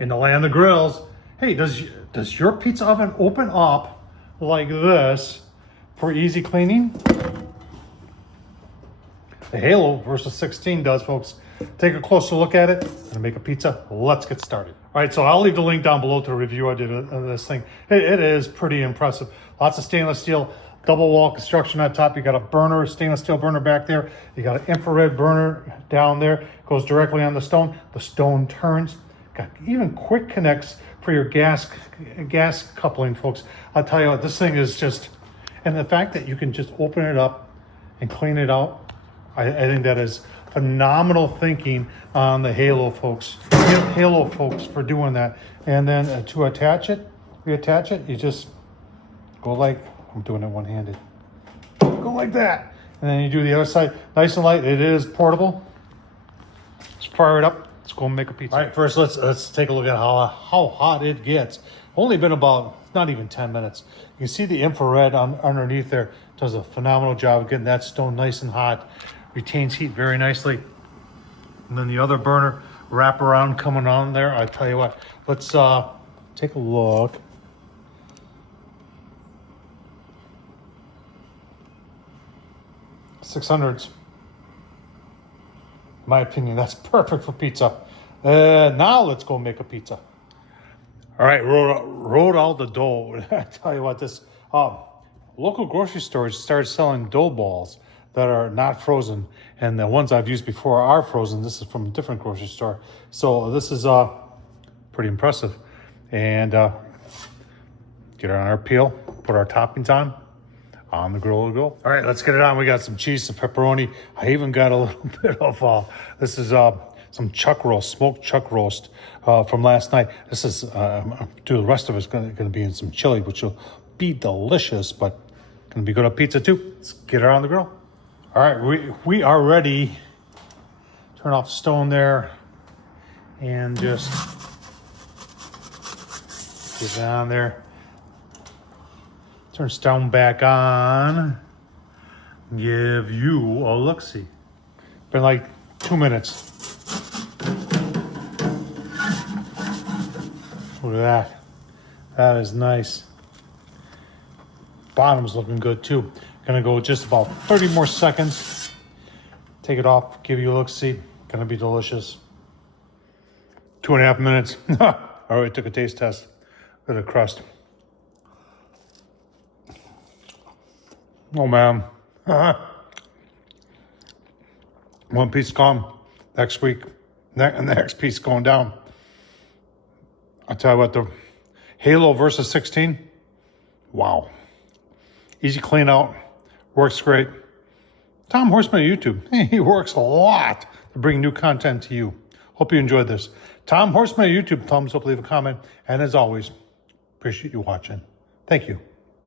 in the land of grills. Hey, does your pizza oven open up like this for easy cleaning? The Halo versus 16 does, folks. Take a closer look at it and make a pizza. Let's get started. All right, so I'll leave the link down below to a review I did of this thing. It is pretty impressive. Lots of stainless steel, double wall construction on top. You got a burner, stainless steel burner back there. You got an infrared burner down there. Goes directly on the stone. The stone turns. Got even quick connects for your gas coupling, folks. I'll tell you what, this thing is just, and the fact that you can just open it up and clean it out, I think that is phenomenal thinking on the Halo folks. Halo folks for doing that. And then to attach it, you just go like, I'm doing it one-handed. Go like that. And then you do the other side. Nice and light. It is portable. Let's fire it up. Let's go and make a pizza. All right, first let's take a look at how hot it gets. Only been about, not even 10 minutes. You can see the infrared underneath there. Does a phenomenal job of getting that stone nice and hot. Retains heat very nicely. And then the other burner wrap around coming on there. I tell you what, let's take a look. $600s. In my opinion, that's perfect for pizza. Now let's go make a pizza. All right, rolled out the dough. I tell you what, this local grocery stores started selling dough balls that are not frozen, and the ones I've used before are frozen. This is from a different grocery store, so this is pretty impressive. And get on our peel, put our toppings on the grill to go. All right, let's get it on. We got some cheese, some pepperoni. I even got a little bit of this is some chuck roast, smoked chuck roast from last night. This is do the rest of it's going to be in some chili, which will be delicious, but going to be good on pizza too. Let's get it on the grill. All right, we are ready. Turn off the stone there and just get it on there. Turn stone back on. Give you a look-see. Been like 2 minutes. Look at that. That is nice. Bottom's looking good too. Gonna go just about 30 more seconds. Take it off, give you a look-see. Gonna be delicious. 2.5 minutes. All right, took a taste test. Look at the crust. Oh man. One piece gone next week. And the next piece going down. I tell you what, the Halo versus 16. Wow. Easy clean out. Works great. Tom Horsman on YouTube. He works a lot to bring new content to you. Hope you enjoyed this. Tom Horsman on YouTube. Thumbs up, leave a comment. And as always, appreciate you watching. Thank you.